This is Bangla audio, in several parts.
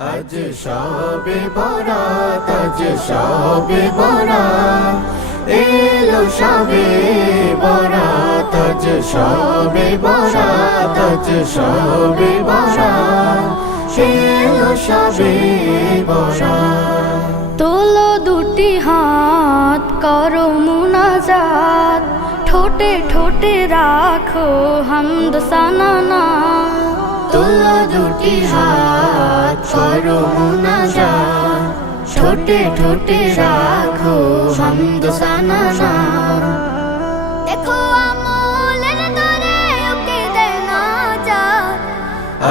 আজ শবে বরাত, আজ শবে বরাত, এলো শবে বরাত, আজ শবে বরাত, আজ শবে বরাত, এলো শবে বরাত। তোলো দুটি হাত করো মুনাজাত, ঠোঁটে ঠোঁটে রাখো হামদ সানা। তোলো দুটি হাত করো মুনাজাত, ঠোঁটে ঠোঁটে রাখো হামদ সানা। দেখো আমলের দরে ওকে দেয় না যাত।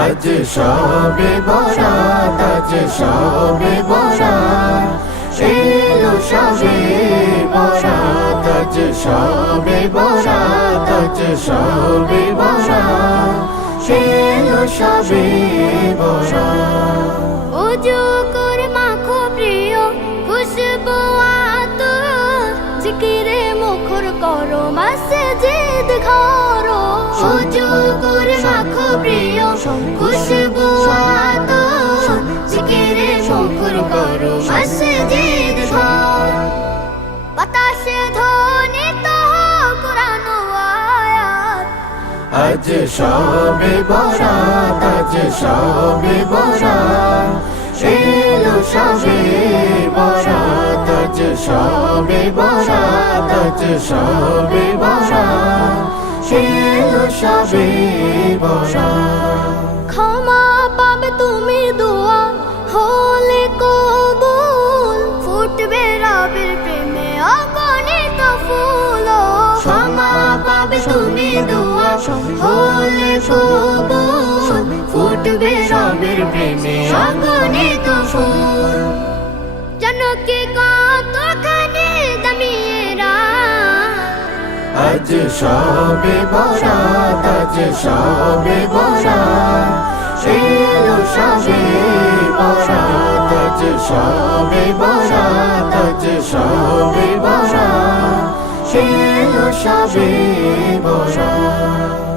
আজ শবে বরাত, আজ শবে বরাত, এলো শবে বরাত, আজ শবে বরাত, আজ শবে বরাত, এলো শবে বরাত। ওযু করে মাখো প্রিয় খুশবু আতর, জিকিরে মুখর করো মসজিদ ঘর। ওযু করে মাখো প্রিয় খুশবু আতর, জিকিরে মুখর করো মসজিদ ঘর। বাতাসে ধ্বনিত কুরআন আয়াত। আজ শবে বরাত, আজ শবে বরাত, এলো শবে বরাত, আজ শবে বরাত, আজ শবে বরাত, এলো শবে বরাত। ক্ষমা পাবে তুমি দোয়া হলে কবুল, ফুটবে রবের প্রেমে অগণিত ফুল। ক্ষমা পাবে তুমি দোয়া হলে কবুল, ফুটবে রবের প্রেমে অগণিত ফুল। জনকে কতখানি দামিয়েরা। আজ শবে বরাত, আজ শবে বরাত, এলো শবে বরাত, আজ শবে বরাত, আজ শবে বরাত, এলো শবে বরাত।